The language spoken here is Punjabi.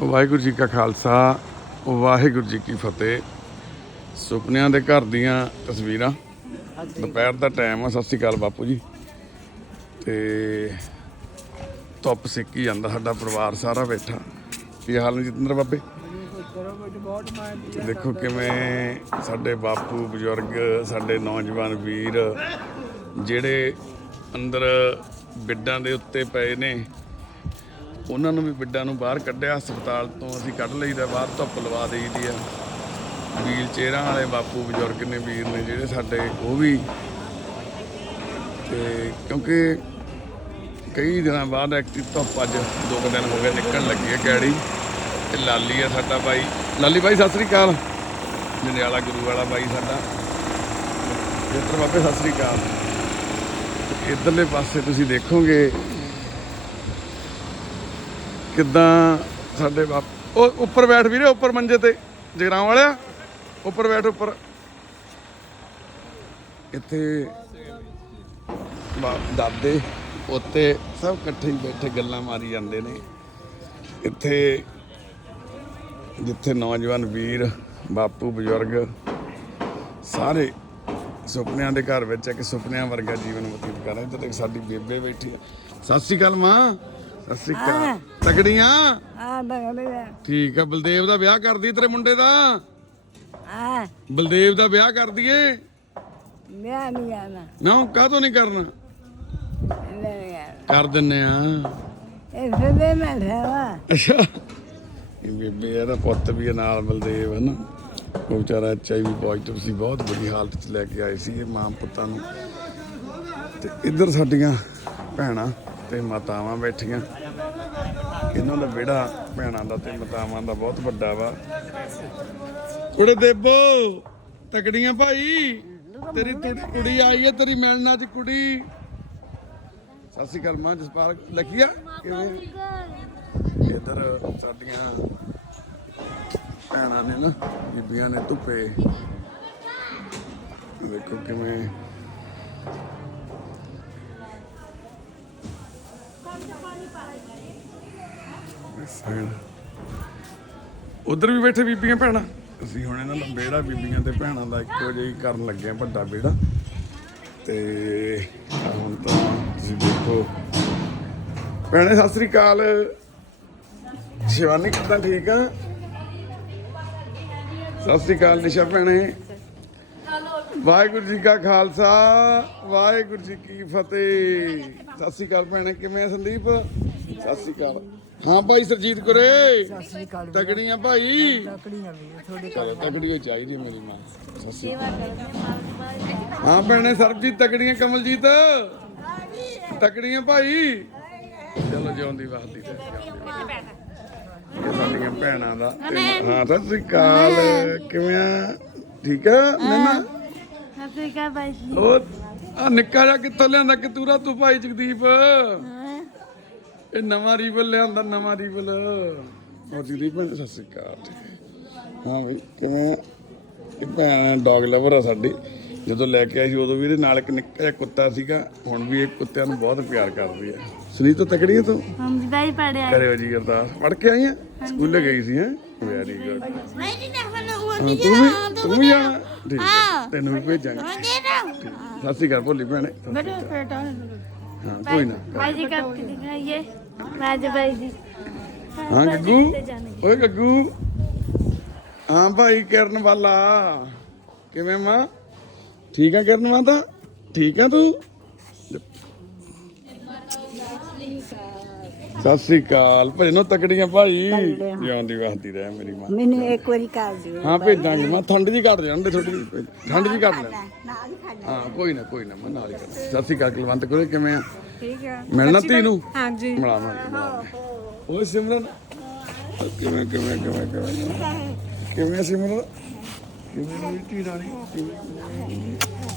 ਵਾਹਿਗੁਰੂ ਜੀ ਕਾ ਖਾਲਸਾ ਵਾਹਿਗੁਰੂ ਜੀ ਕੀ ਫਤਿਹ। ਸੁਪਨਿਆਂ ਦੇ ਘਰ ਦੀਆਂ ਤਸਵੀਰਾਂ। ਦੁਪਹਿਰ ਦਾ ਟਾਈਮ ਆ ਸਤਿ ਸ਼੍ਰੀ ਅਕਾਲ ਬਾਪੂ ਜੀ। ਤੇ ਧੁੱਪ ਸਿੱਕੀ ਜਾਂਦਾ ਸਾਡਾ ਪਰਿਵਾਰ ਸਾਰਾ ਬੈਠਾ। ਕੀ ਹਾਲ ਨੇ ਜਤਿੰਦਰ ਬਾਬੇ? ਦੇਖੋ ਕਿਵੇਂ ਸਾਡੇ ਬਾਪੂ ਬਜ਼ੁਰਗ ਸਾਡੇ ਨੌਜਵਾਨ ਵੀਰ ਜਿਹੜੇ ਅੰਦਰ ਬਿੱਡਾਂ ਦੇ ਉੱਤੇ ਪਏ ਨੇ ਉਹਨਾਂ ਨੂੰ ਵੀ ਬਿੱਡਾਂ ਨੂੰ ਬਾਹਰ ਕੱਢਿਆ, ਹਸਪਤਾਲ ਤੋਂ ਅਸੀਂ ਕੱਢ ਲਈਦਾ, ਬਾਹਰ ਧੁੱਪ ਲਵਾ ਦੇਈਦੀ ਆ। ਵੀਲ ਚੇਅਰਾਂ ਵਾਲੇ ਬਾਪੂ ਬਜ਼ੁਰਗ ਨੇ, ਵੀਰ ਨੇ ਜਿਹੜੇ ਸਾਡੇ, ਉਹ ਵੀ ਤੇ ਕਿਉਂਕਿ ਕਈ ਦਿਨਾਂ ਬਾਅਦ ਐਕਟਿਵ ਧੁੱਪ ਅੱਜ ਦੋ ਕੁ ਦਿਨ ਹੋ ਗਏ ਨਿਕਲਣ ਲੱਗੀ ਹੈ ਗੈੜੀ ਤੇ ਲਾਲੀ ਆ ਸਾਡਾ ਬਾਈ। ਲਾਲੀ ਬਾਈ, ਸਤਿ ਸ੍ਰੀ ਅਕਾਲ। ਜੰਡਿਆਲਾ ਗੁਰੂ ਵਾਲਾ ਬਾਈ ਸਾਡਾ। ਜਿੱਤਰ ਬਾਬੇ, ਸਤਿ ਸ੍ਰੀ ਅਕਾਲ। ਇਧਰਲੇ ਪਾਸੇ ਤੁਸੀਂ ਦੇਖੋਗੇ ਕਿੱਦਾਂ ਸਾਡੇ ਬਾਪ ਉਹ ਉੱਪਰ ਬੈਠ ਵੀਰੇ, ਉੱਪਰ ਮੰਜੇ ਤੇ, ਜਗਰਾਉਂ ਵਾਲਿਆ, ਉੱਪਰ ਬੈਠ ਉੱਪਰ। ਇੱਥੇ ਬਾਪ ਦਾਦੇ ਉੱਤੇ ਸਭ ਇਕੱਠੇ ਹੀ ਬੈਠੇ ਗੱਲਾਂ ਮਾਰੀ ਜਾਂਦੇ ਨੇ। ਇੱਥੇ ਜਿੱਥੇ ਨੌਜਵਾਨ ਵੀਰ, ਬਾਪੂ, ਬਜ਼ੁਰਗ ਸਾਰੇ ਸੁਪਨਿਆਂ ਦੇ ਘਰ ਵਿੱਚ ਇੱਕ ਸੁਪਨਿਆਂ ਵਰਗਾ ਜੀਵਨ ਬਤੀਤ ਕਰ ਰਹੇ ਤੇ ਇੱਕ ਸਾਡੀ ਬੇਬੇ ਬੈਠੀ ਆ। ਸਤਿ ਸ਼੍ਰੀ ਅਕਾਲ ਮਾਂ। ਅਕਾਲ। ਤਗੜੀਆਂ? ਆ। ਠੀਕ ਆ ਬਲਦੇਵ ਦਾ ਵਿਆਹ ਕਰਦੀ ਤੇਰੇ ਮੁੰਡੇ ਦਾ। ਆ ਬਲਦੇਵ ਦਾ ਵਿਆਹ ਕਰ ਦਈਏ। ਮੈਂ ਨਹੀਂ ਆਣਾ ਨਾ ਨਹੀਂ ਕਰਨਾ? ਨਹੀਂ ਆਣਾ ਕਰ ਦਿੰਨੇ ਆ। ਇਹ ਫਿਰ ਮੈਂ ਰਹਾ ਅੱਛਾ। ਇਹ ਬੇਬੇ ਇਹਦਾ ਪੁੱਤ ਵੀ ਨਾਲ ਬਲਦੇਵ ਹੈ ਨਾ ਉਹ ਵਿਚਾਰਾ ਐਚਆਈਵੀ ਪੋਜ਼ਿਟਿਵ ਸੀ ਬਹੁਤ ਬੁਰੀ ਹਾਲਤ 'ਚ ਲੈ ਕੇ ਆਏ ਸੀ ਇਹ ਮਾਂ ਪੁੱਤਾਂ ਨੂੰ। ਤੇ ਇੱਧਰ ਸਾਡੀਆਂ ਭੈਣਾਂ ਤੇ ਮਾਤਾਵਾਂ ਬੈਠੀਆਂ। ਇਹਨਾਂ ਦਾ ਵਿਹੜਾ ਭੈਣਾਂ ਦਾ ਤੇ ਮਾਤਾਵਾਂ ਦਾ ਬਹੁਤ ਵੱਡਾ ਵਾ। ਕੁੜੇ ਦੇਬੋ ਤਕੜੀਆਂ ਭਾਈ। ਤੇਰੀ ਕੁੜੀ ਆਈ ਹੈ, ਤੇਰੀ ਮਿਲਣਾ ਚ ਕੁੜੀ। ਸਤਿ ਸ਼੍ਰੀ ਅਕਾਲ ਮਾਂ, ਜਸਪਾਲ ਲਖੀਆ ਕਿਵੇਂ? ਇੱਧਰ ਸਾਡੀਆਂ ਭੈਣਾਂ ਨੇ ਨਾ, ਬੀਬੀਆਂ ਨੇ ਧੁੱਪੇ। ਵੇਖੋ ਕਿਵੇਂ ਉਧਰ ਵੀ ਬੈਠੇ ਬੀਬੀਆਂ ਭੈਣਾਂ? ਅਸੀਂ ਹੁਣ ਇਹਨਾਂ ਦਾ ਬੇੜਾ ਬੀਬੀਆਂ ਤੇ ਭੈਣਾਂ ਦਾ ਇੱਕੋ ਜਿਹਾ ਹੀ ਕਰਨ ਲੱਗੇ ਆ ਵੱਡਾ ਬੇੜਾ ਤੇ ਆਹ ਹੁਣ ਤਾਂ ਤੁਸੀਂ ਦੇਖੋ। ਭੈਣੇ, ਸਤਿ ਸ੍ਰੀ ਅਕਾਲ। ਸ਼ਿਵਾਨੀ, ਕਿੱਦਾਂ ਠੀਕ ਆ? ਸਤਿ ਸ੍ਰੀ ਅਕਾਲ ਨਿਸ਼ਾ ਭੈਣੇ। ਵਾਹਿਗੁਰੂ ਜੀ ਕਾ ਖਾਲਸਾ ਵਾਹਿਗੁਰੂ ਜੀ ਕੀ ਫਤਿਹ। ਸਤਿ ਸ੍ਰੀ ਅਕਾਲ ਭੈਣੇ ਕਿਵੇਂ ਆ ਸੰਦੀਪ? ਸਤਿ ਸ੍ਰੀ ਅਕਾਲ। ਹਾਂ ਭਾਈ ਸਰਜੀਤ ਕੁਰੇ ਸ੍ਰੀ ਅਕਾਲ ਤਗੜੀਆਂ ਭਾਈ। ਲੱਕੜੀਆਂ ਵੀ ਚਲੋ ਤਗੜੀ ਹੋਈ ਚਾਹੀਦੀ ਮੇਰੀ ਮਾਂ। ਸਤਿ ਸ੍ਰੀ ਅਕਾਲ। ਹਾਂ ਭੈਣੇ ਸਰਬਜੀਤ ਕਮਲਜੀਤ। ਤਗੜੀਆਂ ਭਾਈ। ਚਲੋ ਜਿਉਂਦੀ ਵਾਹਦੀ ਤੇ। ਸਾਡੀਆਂ ਭੈਣਾਂ ਦਾ। ਹਾਂ ਸਤਿ ਸ੍ਰੀ ਅਕਾਲ। ਕਿਵੇਂ ਆ? ਠੀਕ ਆ? ਨਨਾ ਨਿੱਕਾ ਜਿਹਾ ਕਿੱਥੋਂ ਲਿਆਂਦਾ? ਕਤੂਰਾ ਤੂੰ ਭਾਈ ਜਗਦੀਪ। ਇਹ ਨਵਾਂ ਰੀਵਲ ਲਿਆਂਦਾ ਨਵਾਂ ਰੀਵਲ। ਉਹ ਜਗਦੀਪ ਭੈਣ ਸਤਿ ਹਾਂ ਬਈ ਕਿਵੇਂ? ਇਹ ਡੌਗ ਲਵਰ ਆ ਸਾਡੀ। ਜਦੋਂ ਲੈ ਕੇ ਆਈ ਸੀ ਉਦੋਂ ਵੀ ਇਹਦੇ ਨਾਲ ਇੱਕ ਨਿੱਕਾ ਜਿਹਾ ਕੁੱਤਾ ਸੀਗਾ। ਹੁਣ ਵੀ ਇਹ ਕੁੱਤਿਆਂ ਨੂੰ ਬਹੁਤ ਪਿਆਰ ਕਰਦੀ ਹੈ ਸੁਨੀਲ ਤੋਂ ਤਕੜੀ ਹੈ ਤੂੰ? ਹਾਂਜੀ ਬਾਈ ਪੜਿਆ ਕਰਿਓ ਜੀ ਅਰਦਾਸ ਪੜ ਕੇ ਆਈ ਹੈ ਸਕੂਲੇ ਗਈ ਸੀ ਹੈ? ਵੈਰੀ ਗੁੱਡ ਮੈਂ ਜੀ ਦੇਖਣਾ ਉਹ ਤੂੰ ਵੀ ਤੂੰ ਵੀ ਜਾਣਾ ਠੀਕ ਹੈ ਤੈਨੂੰ ਵੀ ਭੇਜਾਂਗੇ। ਸਤਿ ਸ਼੍ਰੀ ਅਕਾਲ ਭੋਲੀ ਭੈਣੇ ਮੇਰੇ ਬੇਟਾ ਹਾਂ ਕੋਈ ਨਾ। ਭਾਈ ਜੀ ਕਦ ਦਿਖਾਈਏ। ਮੈਂ ਜੀ ਭਾਈ ਜੀ। ਹਾਂ ਗੱਗੂ। ਓਏ ਗੱਗੂ। ਹਾਂ ਭਾਈ ਕਰਨ ਵਾਲਾ ਕਿਵੇਂ ਮਾਂ? ਠੀਕ ਆ ਕਰਨ ਮਾਂ ਤਾਂ ਠੀਕ ਆ ਤੂੰ? ਸਤਿ ਸ੍ਰੀ ਅਕਾਲ। ਭਜਨੋ ਤਕੜੀਆਂ ਭਾਈ। ਜਿਉਂਦੀ ਵਾਹਦੀ ਰਹਿ ਮੇਰੀ ਮਾਂ। ਮੈਨੂੰ ਇੱਕ ਵਾਰੀ ਕਰ ਦਿਓ। ਹਾਂ ਭੇਜਾਂਗੇ ਮੈਂ। ਠੰਡ ਜੀ ਘੱਟ ਜਾਣ ਦੇ ਥੋੜੀ ਠੰਡ ਜੀ ਘੱਟ ਲੈ ਹੀ ਕੋਈ ਨਾ ਕੋਈ ਨਾ ਮੈਂ ਨਾਲ ਹੀ ਕਰ ਸਤਿ ਸ੍ਰੀ ਅਕਾਲ ਕੁਲਵੰਤ ਕੋਲੇ ਕਿਵੇਂ ਆ? ਠੀਕ ਆ। ਮਿਲਣਾ ਤੀ ਨੂੰ ਹਾਂਜੀ। ਮਿਲਾਵਾਂਗੇ ਓਏ ਸਿਮਰਨ। ਕਿਵੇਂ ਕਿਵੇਂ ਕਿਵੇਂ ਕਿਵੇਂ? ਕਿਵੇਂ ਸਿਮਰਨ? ਕਿਵੇਂ ਧੀ ਰਾਣੀ? ਕਿਵੇਂ?